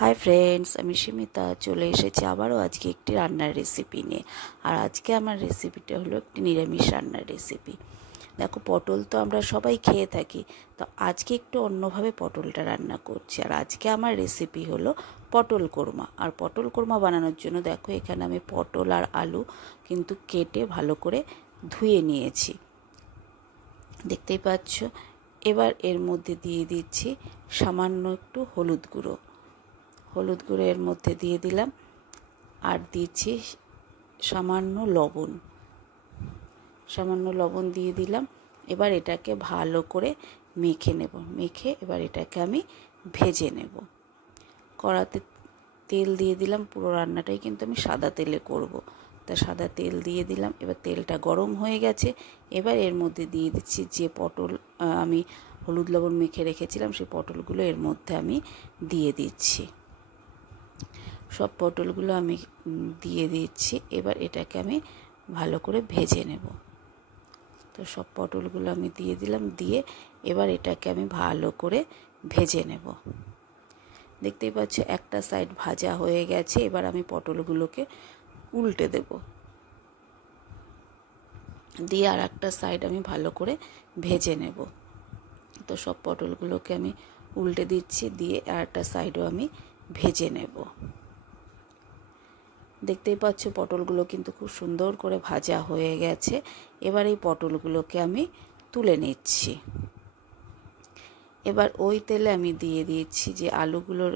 Hi friends, আমি সীমিতা চলে এসেছি আবারও আজকে একটি রান্নার রেসিপি নিয়ে। আর আজকে আমার রেসিপিটা হলো একটি নিরামিষ রান্নার রেসিপি। দেখো, পটল তো আমরা সবাই খেয়ে থাকি, তো আজকে একটু অন্যভাবে পটলটা রান্না করছি। আর আজকে আমার রেসিপি হলো পটল কোরমা। আর পটল কোরমা বানানোর জন্য দেখো, এখানে আমি পটল আর আলু কিন্তু কেটে ভালো করে ধুয়ে নিয়েছি, দেখতেই পাচ্ছ। এবার এর মধ্যে দিয়ে দিচ্ছি সামান্য একটু হলুদ গুঁড়ো এর মধ্যে দিয়ে দিলাম, আর দিচ্ছি সামান্য লবণ দিয়ে দিলাম। এবার এটাকে ভালো করে মেখে নেব। এবার এটাকে আমি ভেজে নেব। কড়াতে তেল দিয়ে দিলাম, পুরো রান্নাটাই কিন্তু আমি সাদা তেলে করব, তা সাদা তেল দিয়ে দিলাম। এবার তেলটা গরম হয়ে গেছে। এবার এর মধ্যে দিয়ে দিচ্ছি যে পটল আমি হলুদ লবণ মেখে রেখেছিলাম, সেই পটলগুলো এর মধ্যে আমি দিয়ে দিচ্ছি। সব পটলগুলো আমি দিয়ে দিচ্ছি। এবার এটাকে আমি ভালো করে ভেজে নেব। তো সব পটলগুলো আমি দিয়ে দিলাম, দিয়ে এবার এটাকে আমি ভালো করে ভেজে নেব। দেখতেই পাচ্ছ একটা সাইড ভাজা হয়ে গেছে। এবার আমি পটলগুলোকে উল্টে দেব, দিয়ে আর একটা সাইড আমি ভালো করে ভেজে নেব। তো সব পটলগুলোকে আমি উল্টে দিচ্ছি, দিয়ে আর একটা সাইডও আমি ভেজে নেব। দেখতেই পাচ্ছ পটলগুলো কিন্তু খুব সুন্দর করে ভাজা হয়ে গেছে। এবার এই পটলগুলোকে আমি তুলে নিচ্ছি। এবার ওই তেলে আমি দিয়ে দিচ্ছি যে আলুগুলোর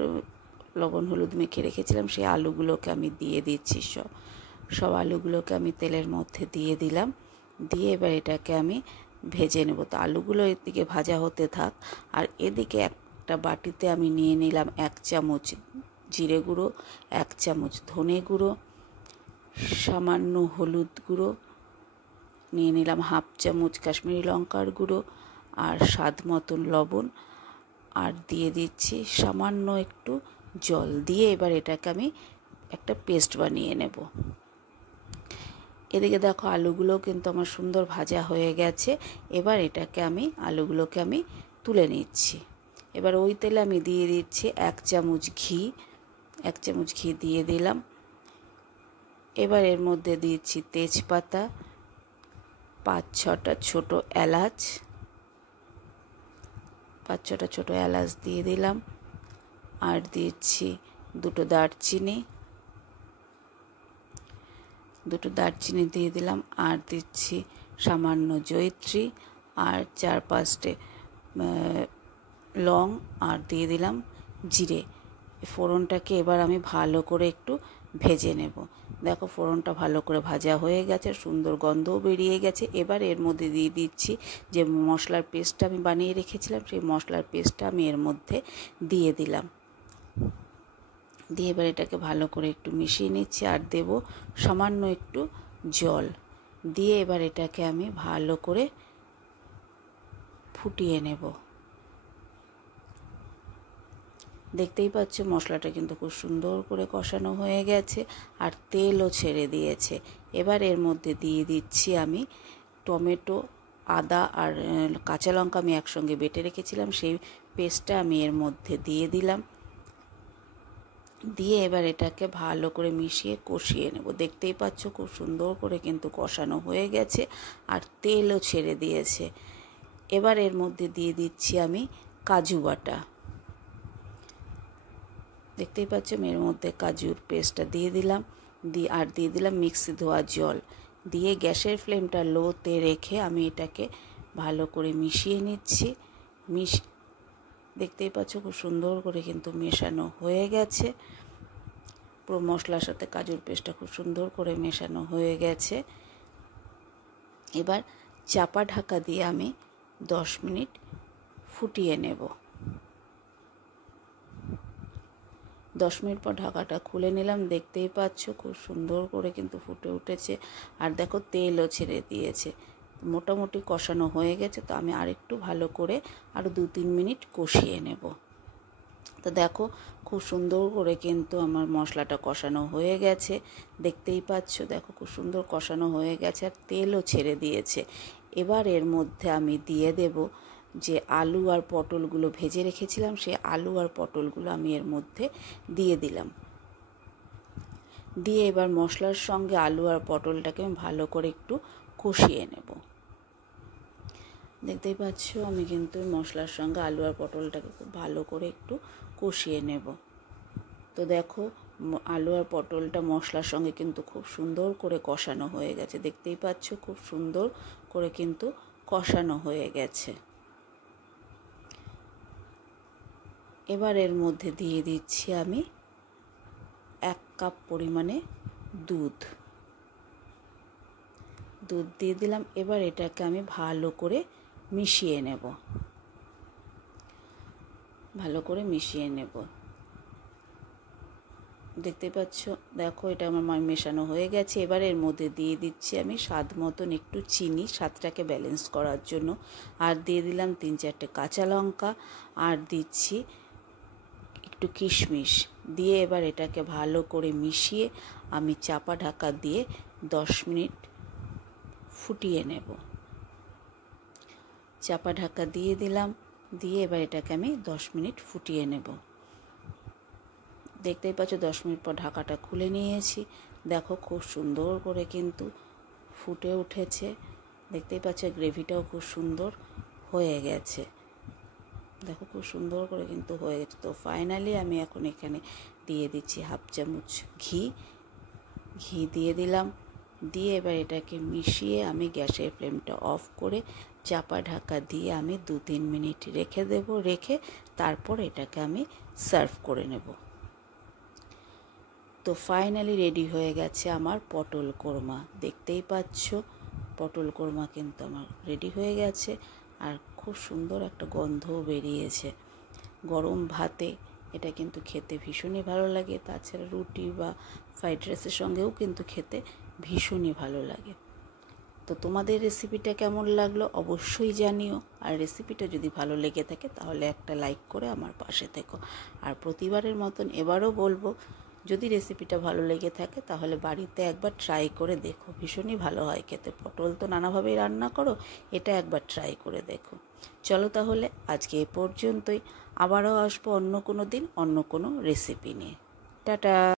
লবণ হলুদ মেখে রেখেছিলাম, সেই আলুগুলোকে আমি দিয়ে দিচ্ছি। সব আলুগুলোকে আমি তেলের মধ্যে দিয়ে দিলাম, দিয়ে এবার এটাকে আমি ভেজে নেব। তো আলুগুলো এদিকে ভাজা হতে থাক, আর এদিকে একটা বাটিতে আমি নিয়ে নিলাম 1 চামচ জিরে গুঁড়ো, 1 চামচ ধনে গুঁড়ো, সামান্য হলুদ গুঁড়ো নিয়ে নিলাম, 1/2 চামচ কাশ্মীরি লঙ্কার গুঁড়ো, আর স্বাদ মতন লবণ, আর দিয়ে দিচ্ছি সামান্য একটু জল। দিয়ে এবার এটাকে আমি একটা পেস্ট বানিয়ে নেব। এদিকে দেখো আলুগুলো কিন্তু আমার সুন্দর ভাজা হয়ে গেছে। এবার এটাকে আমি আলুগুলোকে আমি তুলে নিচ্ছি। এবার ওই তেলে আমি দিয়ে দিচ্ছি 1 চামচ ঘি। 1 চামচ ঘি দিয়ে দিলাম। এবার এর মধ্যে দিচ্ছি তেজপাতা, 5-6টা ছোটো এলাচ, 5-6টা ছোটো এলাচ দিয়ে দিলাম। আর দিচ্ছি 2টো দারচিনি দিয়ে দিলাম। আর দিচ্ছি সামান্য জয়িত্রী, আর 4-5টে লং, আর দিয়ে দিলাম জিরে। ফোড়নটাকে এবার আমি ভালো করে একটু ভেজে নেব। দেখো ফোড়নটা ভালো করে ভাজা হয়ে গেছে, সুন্দর গন্ধও বেরিয়ে গেছে। এবার এর মধ্যে দিয়ে দিচ্ছি যে মশলার পেস্টটা আমি বানিয়ে রেখেছিলাম, সেই মশলার পেস্টটা আমি এর মধ্যে দিয়ে দিলাম। দিয়ে এবার এটাকে ভালো করে একটু মিশিয়ে নিচ্ছি, আর দেব সামান্য একটু জল। দিয়ে এবার এটাকে আমি ভালো করে ফুটিয়ে নেব। দেখতেই পাচ্ছ মশলাটা কিন্তু খুব সুন্দর করে কষানো হয়ে গেছে, আর তেলও ছেড়ে দিয়েছে। এবার এর মধ্যে দিয়ে দিচ্ছি আমি টমেটো, আদা আর কাঁচা লঙ্কা আমি একসঙ্গে বেটে রেখেছিলাম, সেই পেস্টটা আমি এর মধ্যে দিয়ে দিলাম। দিয়ে এবার এটাকে ভালো করে মিশিয়ে কষিয়ে নেব। দেখতেই পাচ্ছ খুব সুন্দর করে কিন্তু কষানো হয়ে গেছে, আর তেলও ছেড়ে দিয়েছে। এবার এর মধ্যে দিয়ে দিচ্ছি আমি কাজু বাটা। দেখতেই পাচ্ছ এর মধ্যে কাজুর পেস্টটা দিয়ে দিলাম, আর দিয়ে দিলাম মিক্সি ধোয়া জল। দিয়ে গ্যাসের ফ্লেমটা লোতে রেখে আমি এটাকে ভালো করে মিশিয়ে নিচ্ছি। দেখতেই পাচ্ছ খুব সুন্দর করে কিন্তু মেশানো হয়ে গেছে। পুরো মশলার সাথে কাজুর পেস্টটা খুব সুন্দর করে মেশানো হয়ে গেছে। এবার চাপা ঢাকা দিয়ে আমি 10 মিনিট ফুটিয়ে নেব। 10 মিনিট পর ঢাকাটা খুলে নিলাম। দেখতেই পাচ্ছ খুব সুন্দর করে কিন্তু ফুটে উঠেছে, আর দেখো তেলও ছেড়ে দিয়েছে। মোটামুটি কষানো হয়ে গেছে, তো আমি আরেকটু ভালো করে আরও 2-3 মিনিট কষিয়ে নেব। তো দেখো খুব সুন্দর করে কিন্তু আমার মশলাটা কষানো হয়ে গেছে। দেখতেই পাচ্ছ দেখো খুব সুন্দর কষানো হয়ে গেছে, আর তেলও ছেড়ে দিয়েছে। এবার এর মধ্যে আমি দিয়ে দেব যে আলু আর পটলগুলো ভেজে রেখেছিলাম, সেই আলু আর পটলগুলো আমি এর মধ্যে দিয়ে দিলাম। দিয়ে এবার মশলার সঙ্গে আলু আর পটলটাকে আমি ভালো করে একটু কষিয়ে নেব। দেখতেই পাচ্ছ আমি কিন্তু মশলার সঙ্গে আলু আর পটলটাকে খুব ভালো করে একটু কষিয়ে নেব। তো দেখো আলু আর পটলটা মশলার সঙ্গে কিন্তু খুব সুন্দর করে কষানো হয়ে গেছে। দেখতেই পাচ্ছ খুব সুন্দর করে কিন্তু কষানো হয়ে গেছে। এবার এর মধ্যে দিয়ে দিচ্ছি আমি 1 কাপ পরিমাণে দুধ দিয়ে দিলাম। এবার এটাকে আমি ভালো করে মিশিয়ে নেব, দেখতেই পাচ্ছ দেখো এটা আমার মেশানো হয়ে গেছে। এবার এর মধ্যে দিয়ে দিচ্ছি আমি স্বাদ মতন একটু চিনি, স্বাদটাকে ব্যালেন্স করার জন্য। আর দিয়ে দিলাম 3-4টে কাঁচা লঙ্কা, আর দিচ্ছি একটু কিশমিশ দিয়ে এবার এটাকে ভালো করে মিশিয়ে আমি চাপা ঢাকা দিয়ে 10 মিনিট ফুটিয়ে নেব। চাপা ঢাকা দিয়ে দিলাম, দিয়ে এবার এটাকে আমি 10 মিনিট ফুটিয়ে নেব। দেখতেই পাচ্ছ 10 মিনিট পর ঢাকাটা খুলে নিয়েছি। দেখো খুব সুন্দর করে কিন্তু ফুটে উঠেছে। দেখতেই পাচ্ছ গ্রেভিটাও খুব সুন্দর হয়ে গেছে। দেখো খুব সুন্দর করে কিন্তু হয়ে গেছে। তো ফাইনালি আমি এখন এখানে দিয়ে দিচ্ছি 1/2 চামচ ঘি দিয়ে দিলাম। দিয়ে এবার এটাকে মিশিয়ে আমি গ্যাসের ফ্লেমটা অফ করে চাপা ঢাকা দিয়ে আমি 2-3 মিনিট রেখে দেব। রেখে তারপর এটাকে আমি সার্ভ করে নেব। তো ফাইনালি রেডি হয়ে গেছে আমার পটল কোরমা। দেখতেই পাচ্ছ পটল কোরমা কিন্তু আমার রেডি হয়ে গেছে, আর খুব সুন্দর একটা গন্ধও বেরিয়েছে। গরম ভাতে এটা কিন্তু খেতে ভীষণই ভালো লাগে, তাছাড়া রুটি বা ফ্রাইড রাইসের সঙ্গেও কিন্তু খেতে ভীষণই ভালো লাগে। তো তোমাদের রেসিপিটা কেমন লাগলো অবশ্যই জানিও। আর রেসিপিটা যদি ভালো লেগে থাকে তাহলে একটা লাইক করে আমার পাশে থেকো। আর প্রতিবারের মতন এবারও বলবো, যদি রেসিপিটা ভালো লেগে থাকে তাহলে বাড়িতে একবার ট্রাই করে দেখো, ভীষণই ভালো হয় খেতে। পটল তো নানাভাবেই রান্না করো, এটা একবার ট্রাই করে দেখো। চলো তাহলে আজকে এ পর্যন্তই, আবারও আসবো অন্য কোনো দিন অন্য কোনো রেসিপি নিয়ে। টাটা।